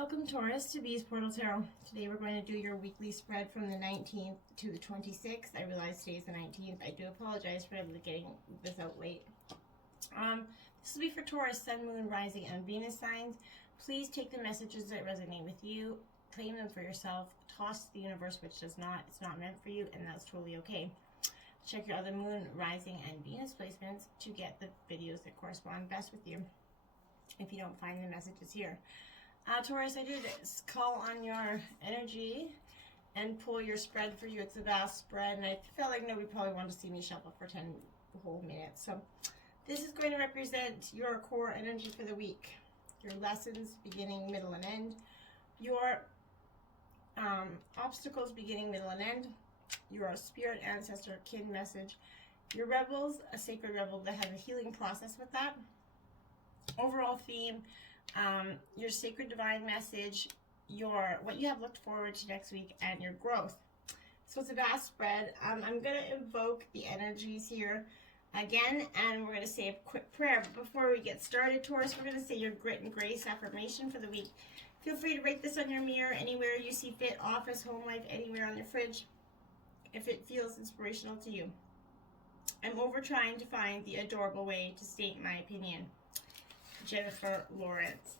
Welcome Taurus to Bees Portal Tarot. Today we're going to do your weekly spread from the 19th to the 26th. I realize today's the 19th. I do apologize for getting this out late. This will be for Taurus, Sun, Moon, Rising, and Venus signs. Please take the messages that resonate with you, claim them for yourself, toss to the universe which does not. It's not meant for you, and that's totally okay. Check your other Moon, Rising, and Venus placements to get the videos that correspond best with you if you don't find the messages here. Taurus, I did call on your energy and pull your spread for you. It's a vast spread, and I felt like nobody probably wanted to see me shuffle for 10 whole minutes. So this is going to represent your core energy for the week, your lessons, beginning, middle, and end, your obstacles, beginning, middle, and end, your spirit, ancestor, kin message, your rebels, a sacred rebel that has a healing process with that, overall theme, your sacred divine message, what you have looked forward to next week, and your growth. So it's a vast spread. I'm going to invoke the energies here again, and we're going to say a quick prayer. But before we get started, Taurus, we're going to say your grit and grace affirmation for the week. Feel free to write this on your mirror, anywhere you see fit, office, home life, anywhere on your fridge, if it feels inspirational to you. I'm over trying to find the adorable way to state my opinion. Jennifer Lawrence.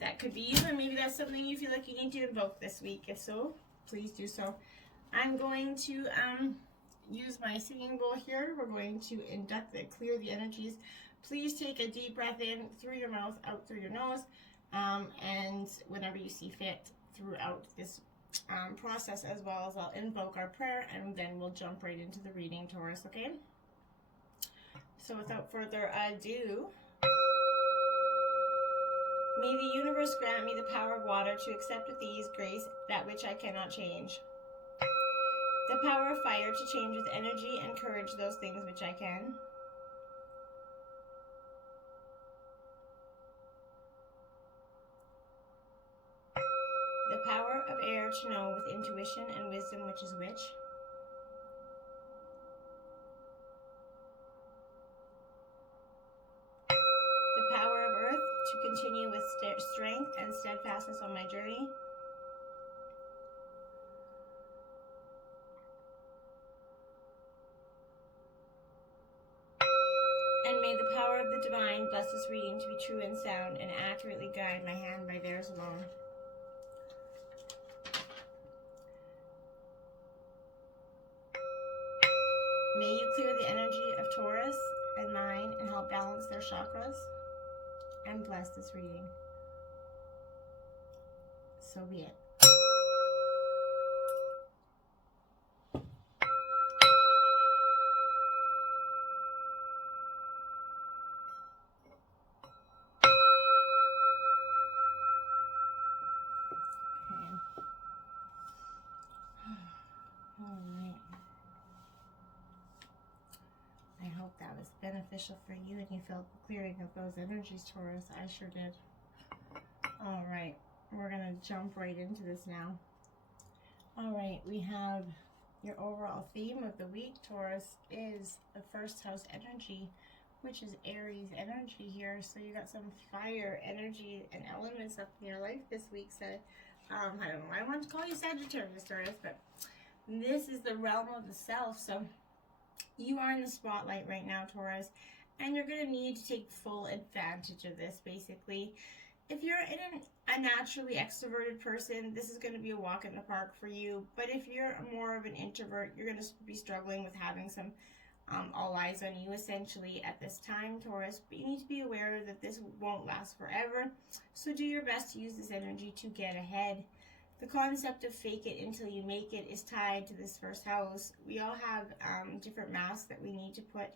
That could be you, and maybe that's something you feel like you need to invoke this week. If so, please do so. I'm going to use my singing bowl here. We're going to clear the energies. Please take a deep breath in through your mouth, out through your nose, and whenever you see fit throughout this process, as well as I'll invoke our prayer, and then we'll jump right into the reading, Taurus, okay? So without further ado, may the universe grant me the power of water to accept with ease, grace, that which I cannot change. The power of fire to change with energy and courage those things which I can. The power of air to know with intuition and wisdom which is which. The power of earth to continue with strength and steadfastness on my journey. And may the power of the divine bless this reading to be true and sound and accurately guide my hand by theirs alone. May you clear the energy of Taurus and mine and help balance their chakras, and bless this reading. So be it. That was beneficial for you and you felt the clearing of those energies, Taurus. I sure did. All right, we're going to jump right into this now. All right, we have your overall theme of the week, Taurus, is the first house energy, which is Aries energy here. So you got some fire energy and elements up in your life this week. So I don't know why I want to call you Sagittarius, Taurus, but this is the realm of the self. So you are in the spotlight right now, Taurus, and you're going to need to take full advantage of this, basically. If you're a naturally extroverted person, this is going to be a walk in the park for you. But if you're more of an introvert, you're going to be struggling with having some all eyes on you, essentially, at this time, Taurus. But you need to be aware that this won't last forever. So do your best to use this energy to get ahead. The concept of fake it until you make it is tied to this first house. We all have different masks that we need to put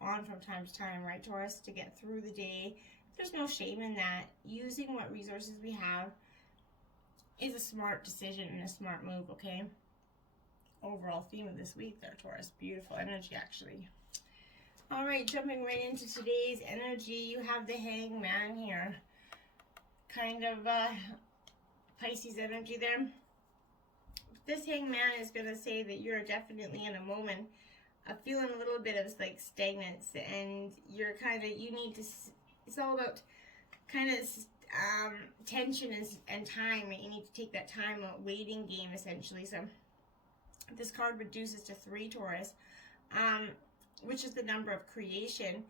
on from time to time, right, Taurus, to get through the day. There's no shame in that. Using what resources we have is a smart decision and a smart move, okay? Overall theme of this week there, Taurus. Beautiful energy, actually. All right, jumping right into today's energy, you have the Hangman here. Kind of Pisces energy there. This Hangman is going to say that you're definitely in a moment of feeling a little bit of like stagnance, and you're you need to, it's all about kind of tension and time, and you need to take that time waiting game, essentially. So this card reduces to 3, Taurus, which is the number of creation.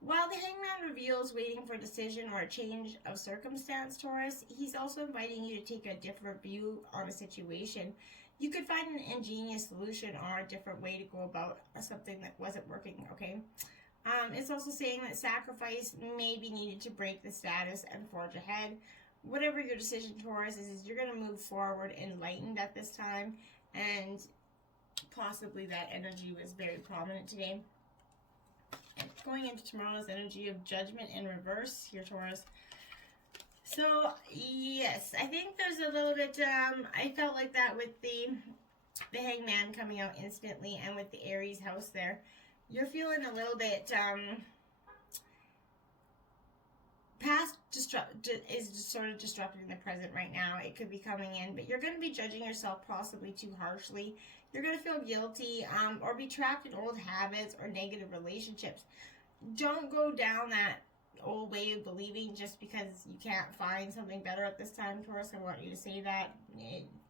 While the Hangman reveals waiting for a decision or a change of circumstance, Taurus, he's also inviting you to take a different view on a situation. You could find an ingenious solution or a different way to go about something that wasn't working, okay? It's also saying that sacrifice may be needed to break the status and forge ahead. Whatever your decision, Taurus, is you're going to move forward enlightened at this time, and possibly that energy was very prominent today. And going into tomorrow's energy of judgment in reverse here, Taurus. So, yes, I think there's a little bit, I felt like that with the Hangman coming out instantly, and with the Aries house there. You're feeling a little bit, past is just sort of disrupting the present right now. It could be coming in, but you're going to be judging yourself possibly too harshly. You're going to feel guilty, or be trapped in old habits or negative relationships. Don't go down that old way of believing just because you can't find something better at this time, Taurus. I want you to say that.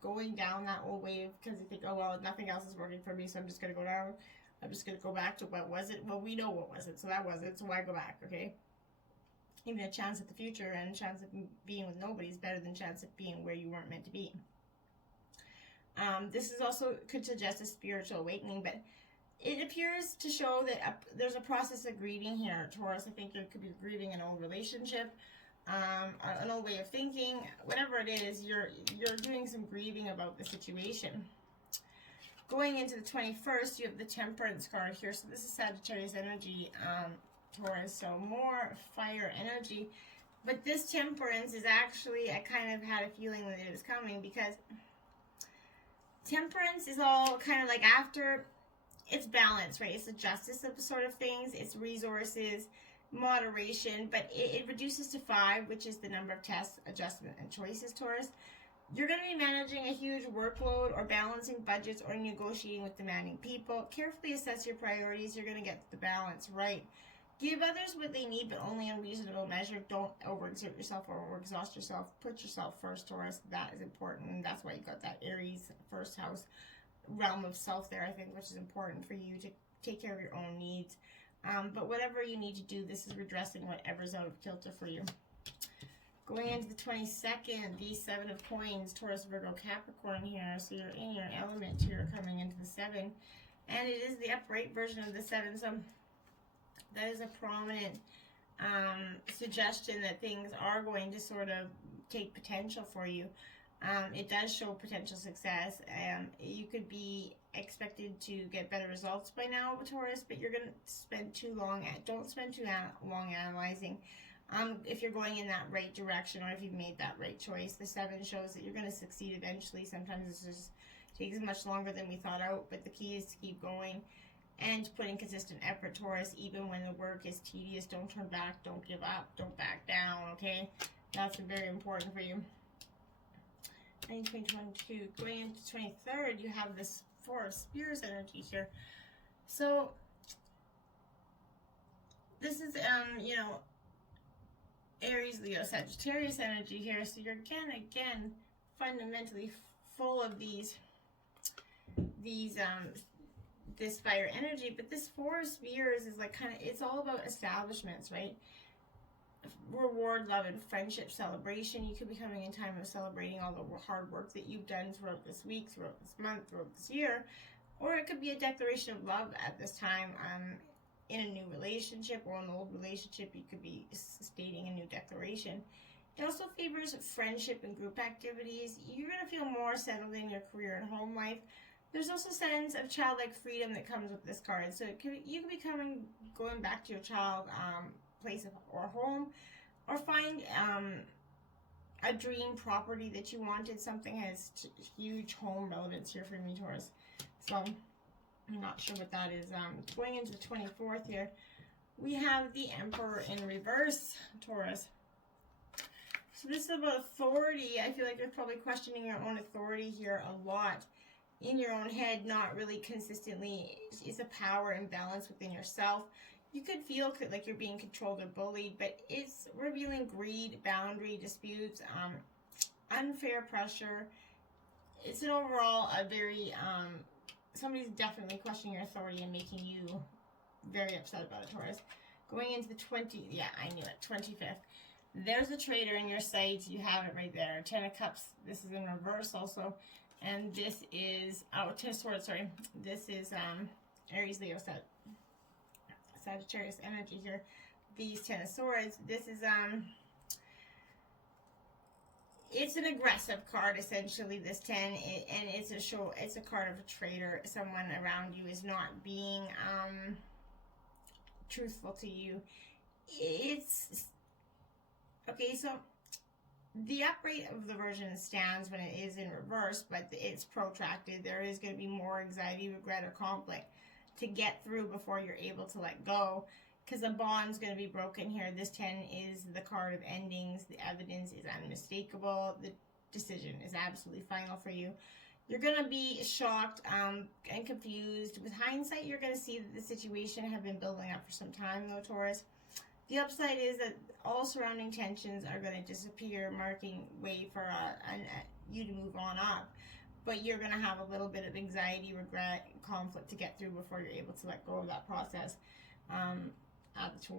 Going down that old way because you think, oh, well, nothing else is working for me, so I'm just going to go down. I'm just going to go back to what was it? Well, we know what was it, so that was it, so why go back, okay? Even a chance at the future and a chance of being with nobody is better than a chance of being where you weren't meant to be. This is also could suggest a spiritual awakening, but it appears to show that there's a process of grieving here, Taurus. I think you could be grieving an old relationship, an old way of thinking. Whatever it is, you're doing some grieving about the situation. Going into the 21st, you have the Temperance card here. So this is Sagittarius energy, Taurus. So more fire energy. But this Temperance is actually, I kind of had a feeling that it was coming, because Temperance is all kind of like after, it's balance, right? It's the justice of sort of things. It's resources, moderation, but it reduces to 5, which is the number of tests, adjustment, and choices, Taurus. You're going to be managing a huge workload or balancing budgets or negotiating with demanding people. Carefully assess your priorities. You're going to get the balance right. Give others what they need, but only in reasonable measure. Don't overexert yourself or overexhaust yourself. Put yourself first, Taurus. That is important. And that's why you got that Aries first house realm of self there, I think, which is important for you to take care of your own needs. But whatever you need to do, this is redressing whatever's out of kilter for you. Going into the 22nd, the 7 of coins, Taurus, Virgo, Capricorn here. So you're in your element here coming into the 7. And it is the upright version of the 7. So that is a prominent suggestion that things are going to sort of take potential for you. It does show potential success. You could be expected to get better results by now, Taurus, but you're going to spend too long don't spend too long analyzing. If you're going in that right direction, or if you've made that right choice. The 7 shows that you're going to succeed eventually. Sometimes it just takes much longer than we thought out, but the key is to keep going and to put in consistent effort, Taurus, even when the work is tedious. Don't turn back, don't give up, don't back down, okay? That's very important for you. 2022, going into 23rd, you have this 4 of Spears energy here. So this is, you know, Aries, Leo, Sagittarius energy here. So you're again, fundamentally full of this fire energy. But this 4 of Spears is like kind of, it's all about establishments, right? Reward, love, and friendship, celebration. You could be coming in time of celebrating all the hard work that you've done throughout this week, throughout this month, throughout this year. Or it could be a declaration of love at this time. In a new relationship or an old relationship, you could be stating a new declaration. It also favors friendship and group activities. You're going to feel more settled in your career and home life. There's also a sense of childlike freedom that comes with this card. So you could be going back to your child place or home, or find a dream property that you wanted. Something has huge home relevance here for me, Taurus. So I'm not sure what that is. Going into the 24th here, we have the Emperor in reverse, Taurus. So this is about authority. I feel like you're probably questioning your own authority here a lot. In your own head, not really consistently. It's a power imbalance within yourself. You could feel like you're being controlled or bullied, but it's revealing greed, boundary disputes, unfair pressure. It's an overall a very, somebody's definitely questioning your authority and making you very upset about it, Taurus. Going into the 25th. There's a traitor in your sight. You have it right there. 10 of Cups. This is in reverse also. And this is, 10 of Swords, sorry. This is Aries, Leo, Sagittarius energy here. These 10 of Swords. This is, it's an aggressive card, essentially, this 10. And it's a card of a traitor. Someone around you is not being truthful to you. It's okay, so the upright of the version stands when it is in reverse, but it's protracted. There is going to be more anxiety, regret, or conflict to get through before you're able to let go, because the bond's going to be broken here. This 10 is the card of endings. The evidence is unmistakable. The decision is absolutely final for you. You're going to be shocked and confused. With hindsight, you're going to see that the situation have been building up for some time, though, Taurus. The upside is that all surrounding tensions are going to disappear, marking way for you to move on up. But you're going to have a little bit of anxiety, regret, conflict to get through before you're able to let go of that process.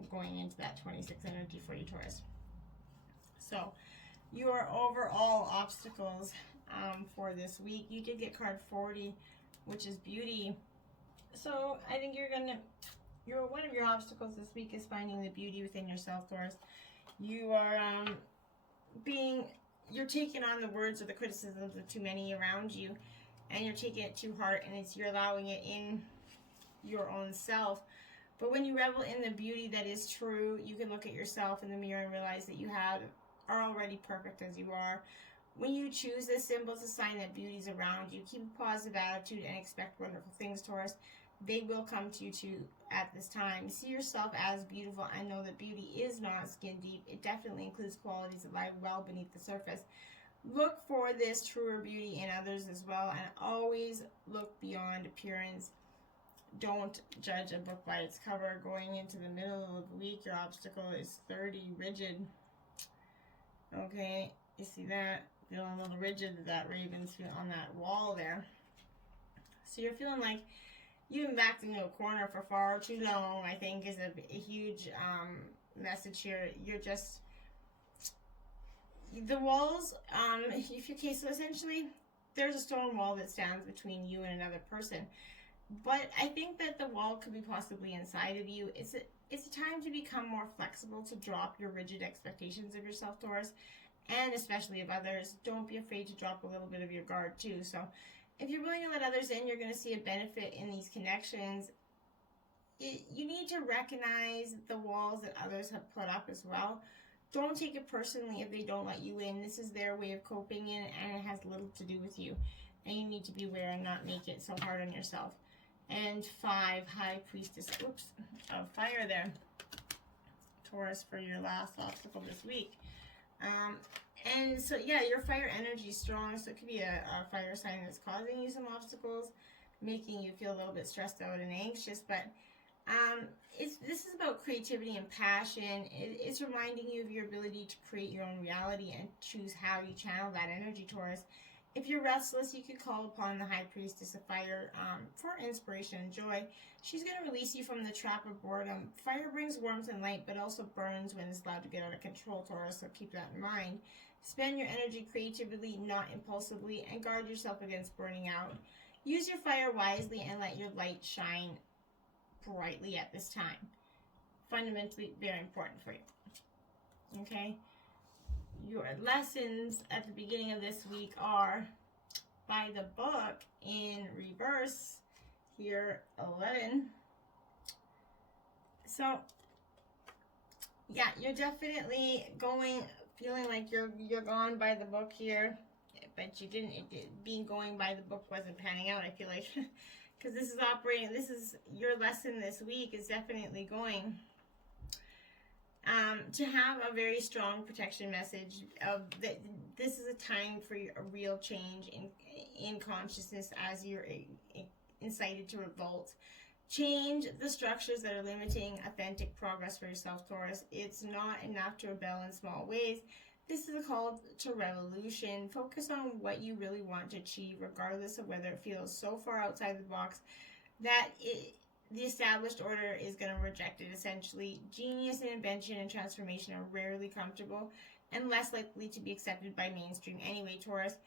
Going into that 26 energy for you, Taurus. So, your overall obstacles for this week. You did get card 40, which is beauty. So, I think one of your obstacles this week is finding the beauty within yourself, Taurus. You are you're taking on the words or the criticisms of too many around you, and you're taking it too hard, and you're allowing it in your own self. But when you revel in the beauty that is true, you can look at yourself in the mirror and realize that you are already perfect as you are. When you choose this symbol, it's a sign that beauty is around you. Keep a positive attitude and expect wonderful things, Taurus. They will come to you too at this time. See yourself as beautiful and know that beauty is not skin deep. It definitely includes qualities that lie well beneath the surface. Look for this truer beauty in others as well, and always look beyond appearance. Don't judge a book by its cover. Going into the middle of the week, your obstacle is 30, rigid. Okay, you see that? Feeling a little rigid, that Raven's on that wall there. So you're feeling like you've been backed into a corner for far too long, I think, is a huge message here. You're just, the walls, okay, so essentially, there's a stone wall that stands between you and another person. But I think that the wall could be possibly inside of you. It's a time to become more flexible, to drop your rigid expectations of yourself, Taurus, and especially of others. Don't be afraid to drop a little bit of your guard, too. So if you're willing to let others in, you're going to see a benefit in these connections. You need to recognize the walls that others have put up as well. Don't take it personally if they don't let you in. This is their way of coping in, and it has little to do with you. And you need to be aware and not make it so hard on yourself. And 5, High Priestess, of fire there, Taurus, for your last obstacle this week. And so, yeah, your fire energy is strong, so it could be a fire sign that's causing you some obstacles, making you feel a little bit stressed out and anxious, but this is about creativity and passion. It's reminding you of your ability to create your own reality and choose how you channel that energy, Taurus. If you're restless, you could call upon the High Priestess of Fire for inspiration and joy. She's going to release you from the trap of boredom. Fire brings warmth and light, but also burns when it's allowed to get out of control, Taurus, so keep that in mind. Spend your energy creatively, not impulsively, and guard yourself against burning out. Use your fire wisely and let your light shine brightly at this time. Fundamentally, very important for you. Okay? Your lessons at the beginning of this week are by the book in reverse here, 11. So yeah, you're definitely feeling like you're gone by the book here, but you didn't. Being going by the book wasn't panning out, I feel like, because this is your lesson this week is definitely going to have a very strong protection message of that this is a time for a real change in consciousness as you're incited to revolt. Change the structures that are limiting authentic progress for yourself, Taurus. It's not enough to rebel in small ways. This is a call to revolution. Focus on what you really want to achieve, regardless of whether it feels so far outside the box that the established order is going to reject it, essentially. Genius and invention and transformation are rarely comfortable and less likely to be accepted by mainstream anyway, Taurus.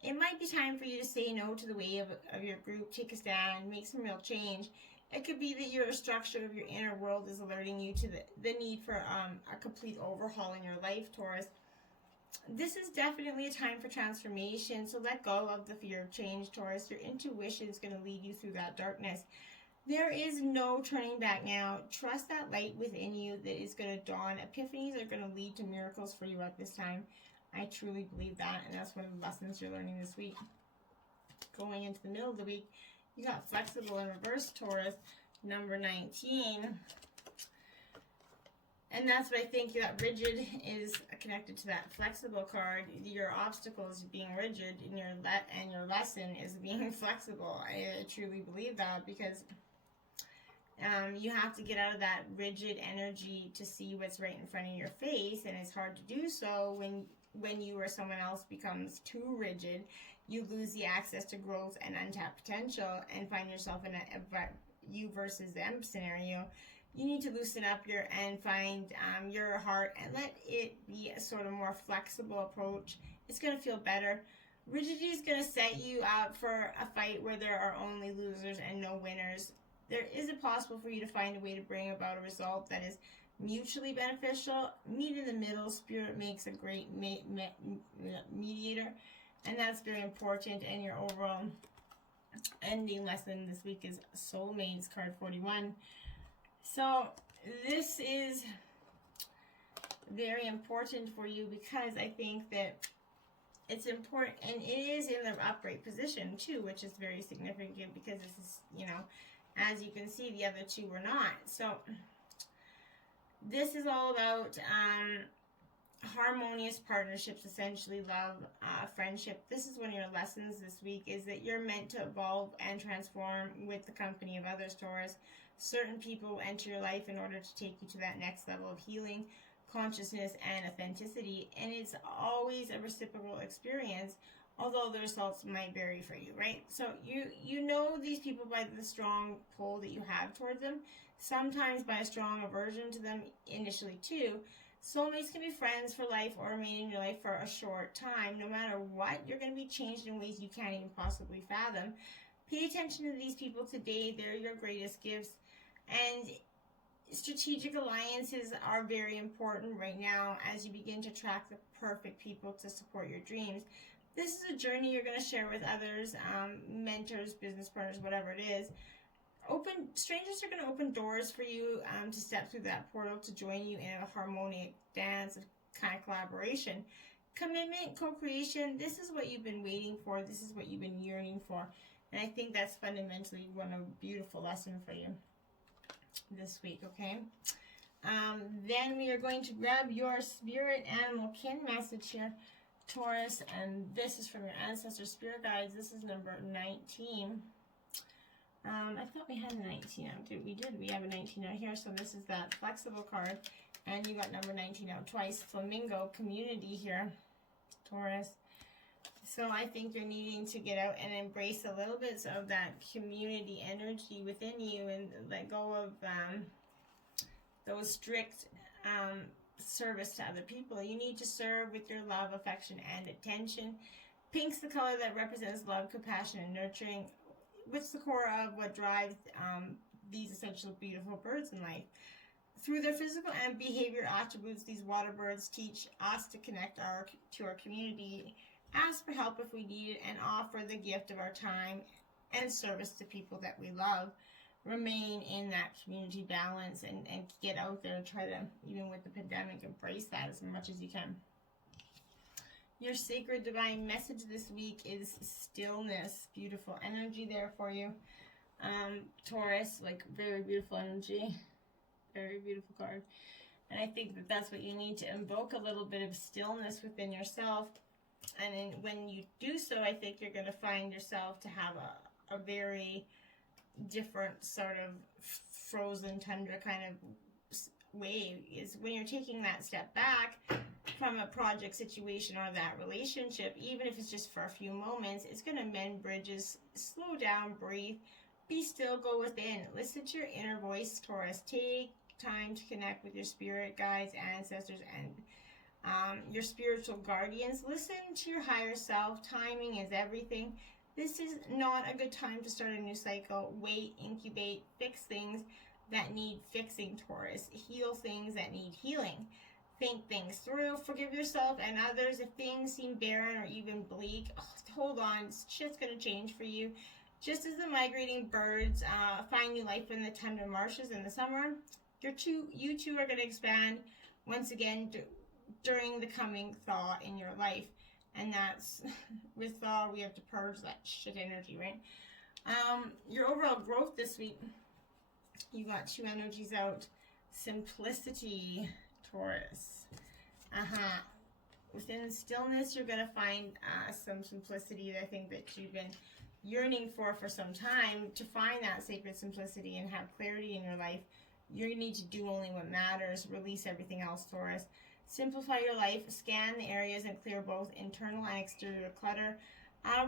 It might be time for you to say no to the way of your group, take a stand, make some real change. It could be that your structure of your inner world is alerting you to the need for a complete overhaul in your life, Taurus. This is definitely a time for transformation, so let go of the fear of change, Taurus. Your intuition is going to lead you through that darkness. There is no turning back now. Trust that light within you that is going to dawn. Epiphanies are going to lead to miracles for you at this time. I truly believe that, and that's one of the lessons you're learning this week. Going into the middle of the week, you got flexible in reverse, Taurus, number 19. And that's what I think, that rigid is connected to that flexible card. Your obstacle is being rigid, and your lesson is being flexible. I truly believe that, because you have to get out of that rigid energy to see what's right in front of your face, and it's hard to do so when you or someone else becomes too rigid. You lose the access to growth and untapped potential and find yourself in a you versus them scenario. You need to loosen up and find your heart and let it be a sort of more flexible approach. It's going to feel better. Rigidity is going to set you up for a fight where there are only losers and no winners. Is it possible for you to find a way to bring about a result that is mutually beneficial? Meet in the middle. Spirit makes a great mediator, and that's very important. And your overall ending lesson this week is Soulmates, card 41. So this is very important for you, because I think that it's important, and it is in the upright position too, which is very significant, because this is, as you can see, the other two were not. So this is all about harmonious partnerships, essentially love, friendship. This is one of your lessons this week, is that you're meant to evolve and transform with the company of others, Taurus. Certain people enter your life in order to take you to that next level of healing, consciousness, and authenticity, and it's always a reciprocal experience, although the results might vary for you, right? So you know these people by the strong pull that you have towards them, sometimes by a strong aversion to them initially too. Soulmates can be friends for life or remain in your life for a short time. No matter what, you're going to be changed in ways you can't even possibly fathom. Pay attention to these people today. They're your greatest gifts. And strategic alliances are very important right now as you begin to attract the perfect people to support your dreams. This is a journey you're going to share with others, mentors, business partners, whatever it is. Strangers are going to open doors for you to step through that portal to join you in a harmonic dance of kind of collaboration. Commitment, co-creation, this is what you've been waiting for. This is what you've been yearning for. And I think that's fundamentally one of a beautiful lesson for you this week, okay? Then we are going to grab your spirit animal kin message here, Taurus, and this is from your ancestor spirit guides. This is number 19. I thought we had a 19 out. We did. We have a 19 out here, so this is that flexible card, and you got number 19 out twice. Flamingo community here, Taurus. So I think you're needing to get out and embrace a little bit of that community energy within you, and let go of those strict service to other people. You need to serve with your love, affection, and attention. Pink's the color that represents love, compassion, and nurturing. What's the core of what drives these essential beautiful birds in life? Through their physical and behavior attributes, these water birds teach us to connect to our community, ask for help if we need it, and offer the gift of our time and service to people that we love. Remain in that community balance and get out there and try to, even with the pandemic, embrace that as much as you can. Your sacred divine message this week is stillness. Beautiful energy there for you. Taurus, like very beautiful energy. Very beautiful card. And I think that that's what you need to invoke, a little bit of stillness within yourself. And when you do so, I think you're going to find yourself to have a very different sort of frozen tundra kind of way, is when you're taking that step back from a project situation or that relationship, even if it's just for a few moments, it's going to mend bridges. Slow down, breathe, be still, go within, listen to your inner voice, Taurus. Take time to connect with your spirit guides, ancestors, and your spiritual guardians. Listen to your higher self. Timing is everything. This is not a good time to start a new cycle. Wait, incubate, fix things that need fixing, Taurus. Heal things that need healing. Think things through. Forgive yourself and others if things seem barren or even bleak. Hold on, shit's gonna change for you. Just as the migrating birds find new life in the tundra marshes in the summer, you two are gonna expand once again during the coming thaw in your life. And that's, with thaw, we have to purge that shit energy, right? Your overall growth this week, you got 2 energies out. Simplicity, Taurus. Within stillness, you're going to find some simplicity that I think that you've been yearning for some time. To find that sacred simplicity and have clarity in your life, you need to do only what matters. Release everything else, Taurus. Simplify your life. Scan the areas and clear both internal and exterior clutter.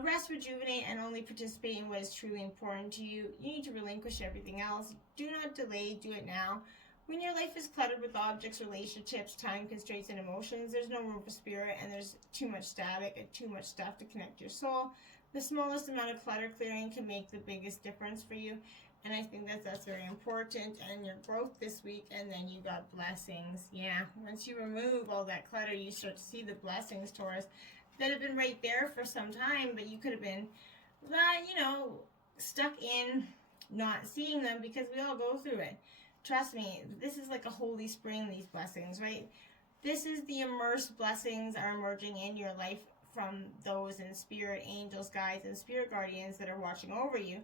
Rest, rejuvenate, and only participate in what is truly important to you. You need to relinquish everything else. Do not delay. Do it now. When your life is cluttered with objects, relationships, time constraints, and emotions, there's no room for spirit, and there's too much static and too much stuff to connect your soul. The smallest amount of clutter clearing can make the biggest difference for you. And I think that's very important. And your growth this week, and then you got blessings. Yeah, once you remove all that clutter, you start to see the blessings, Taurus, that have been right there for some time, but you could have been, stuck in not seeing them, because we all go through it. Trust me, this is like a holy spring, these blessings, right? This is the immersed blessings are emerging in your life from those in spirit, angels, guides, and spirit guardians that are watching over you.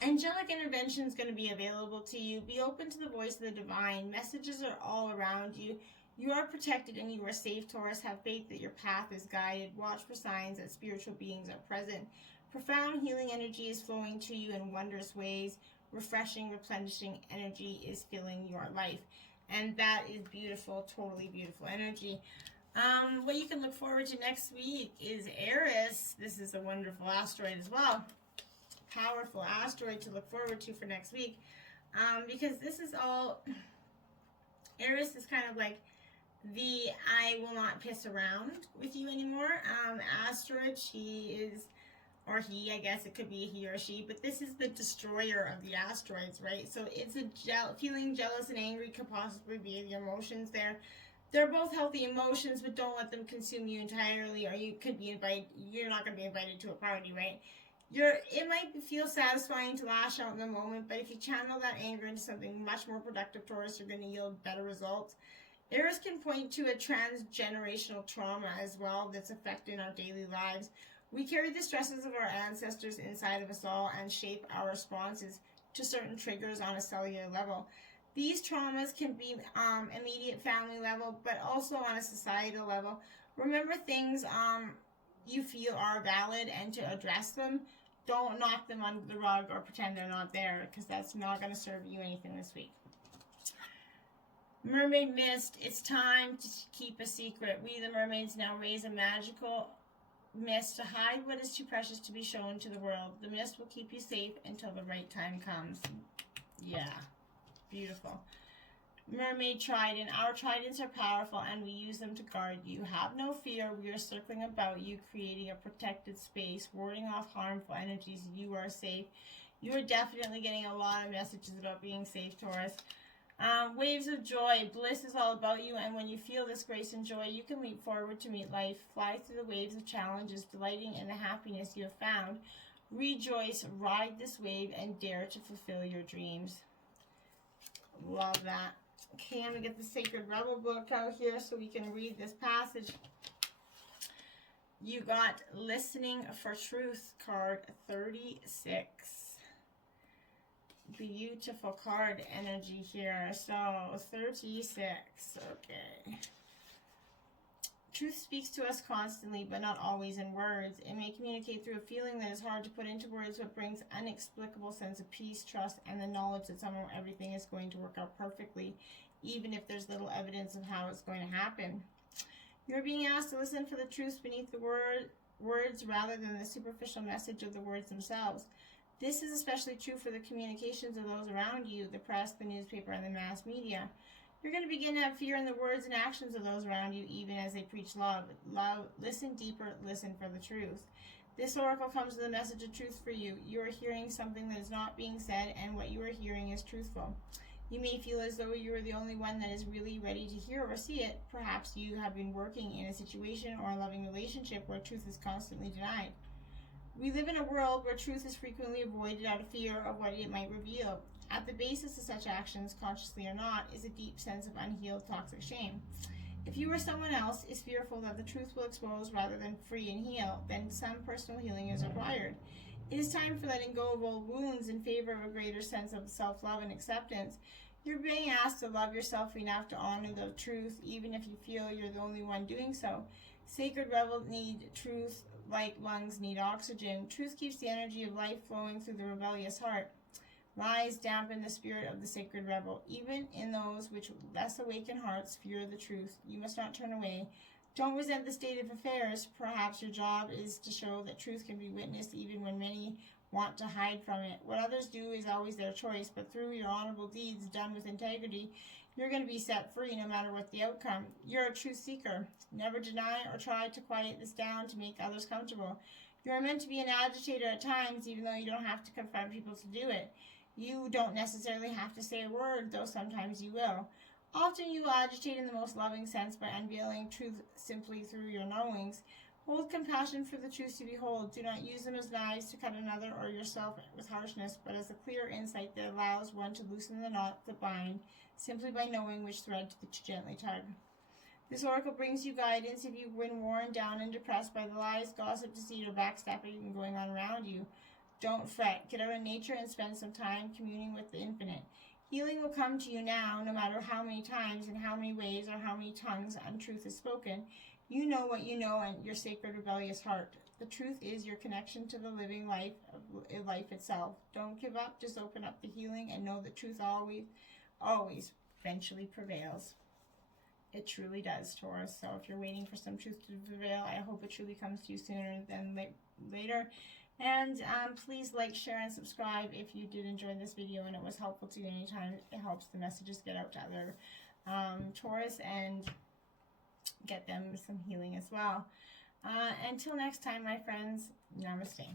Angelic intervention is going to be available to you. Be open to the voice of the divine. Messages are all around you. You are protected and you are safe, Taurus. Have faith that your path is guided. Watch for signs that spiritual beings are present. Profound healing energy is flowing to you in wondrous ways. Refreshing, replenishing energy is filling your life. And that is beautiful, totally beautiful energy. What you can look forward to next week is Eris. This is a wonderful asteroid as well. Powerful asteroid to look forward to for next week. Because this is all, Eris is kind of like the I will not piss around with you anymore asteroid. She is, or he, I guess it could be he or she, but this is the destroyer of the asteroids, right? So it's a feeling jealous and angry could possibly be the emotions there. They're both healthy emotions, but don't let them consume you entirely, or you could be invited, you're not going to be invited to a party, right? It might feel satisfying to lash out in the moment, but if you channel that anger into something much more productive, Taurus, you're going to yield better results. Eris can point to a transgenerational trauma as well that's affecting our daily lives. We carry the stresses of our ancestors inside of us all and shape our responses to certain triggers on a cellular level. These traumas can be immediate family level, but also on a societal level. Remember things you feel are valid and to address them. Don't knock them under the rug or pretend they're not there, because that's not going to serve you anything this week. Mermaid mist, it's time to keep a secret. We, the mermaids, now raise a magical mist to hide what is too precious to be shown to the world. The mist will keep you safe until the right time comes. Yeah, beautiful. Mermaid trident. Our tridents are powerful and we use them to guard you. Have no fear. We are circling about you, creating a protected space, warding off harmful energies. You are safe. You are definitely getting a lot of messages about being safe, Taurus. Waves of joy. Bliss is all about you, and when you feel this grace and joy, you can leap forward to meet life. Fly through the waves of challenges, delighting in the happiness you have found. Rejoice, ride this wave, and dare to fulfill your dreams. Love that. Okay, I'm going to get the Sacred Rebel book out here so we can read this passage. You got Listening for Truth, card 36. Beautiful card energy here. So, 36. Okay. Truth speaks to us constantly, but not always in words. It may communicate through a feeling that is hard to put into words, but brings an inexplicable sense of peace, trust, and the knowledge that somehow everything is going to work out perfectly, even if there's little evidence of how it's going to happen. You're being asked to listen for the truth beneath the words rather than the superficial message of the words themselves. This is especially true for the communications of those around you, the press, the newspaper, and the mass media. You're going to begin to have fear in the words and actions of those around you, even as they preach love. Listen deeper, listen for the truth. This oracle comes with a message of truth for you. You are hearing something that is not being said, and what you are hearing is truthful. You may feel as though you are the only one that is really ready to hear or see it. Perhaps you have been working in a situation or a loving relationship where truth is constantly denied. We live in a world where truth is frequently avoided out of fear of what it might reveal. At the basis of such actions, consciously or not, is a deep sense of unhealed toxic shame. If you or someone else is fearful that the truth will expose rather than free and heal, then some personal healing is required. It is time for letting go of old wounds in favor of a greater sense of self-love and acceptance. You're being asked to love yourself enough to honor the truth, even if you feel you're the only one doing so. Sacred rebels need truth like lungs need oxygen. Truth keeps the energy of life flowing through the rebellious heart. Lies dampen the spirit of the sacred rebel. Even in those which less awakened hearts fear the truth. You must not turn away. Don't resent the state of affairs. Perhaps your job is to show that truth can be witnessed even when many want to hide from it. What others do is always their choice, but through your honorable deeds done with integrity, you're going to be set free no matter what the outcome. You're a truth seeker. Never deny or try to quiet this down to make others comfortable. You're meant to be an agitator at times, even though you don't have to confront people to do it. You don't necessarily have to say a word, though sometimes you will. Often you will agitate in the most loving sense by unveiling truth simply through your knowings. Hold compassion for the truths you behold. Do not use them as knives to cut another or yourself with harshness, but as a clear insight that allows one to loosen the knot that bind, simply by knowing which thread to gently tug. This oracle brings you guidance if you've been worn down and depressed by the lies, gossip, deceit, or backstabbing going on around you. Don't fret. Get out in nature and spend some time communing with the infinite. Healing will come to you now, no matter how many times, in how many ways, or how many tongues untruth is spoken. You know what you know and your sacred rebellious heart. The truth is your connection to the living life itself. Don't give up. Just open up the healing and know the truth always eventually prevails. It truly does, Taurus. So if you're waiting for some truth to prevail, I hope it truly comes to you sooner than later. And please like, share, and subscribe if you did enjoy this video and it was helpful to you anytime. It helps the messages get out to other Taurus and get them some healing as well. Until next time, my friends, namaste.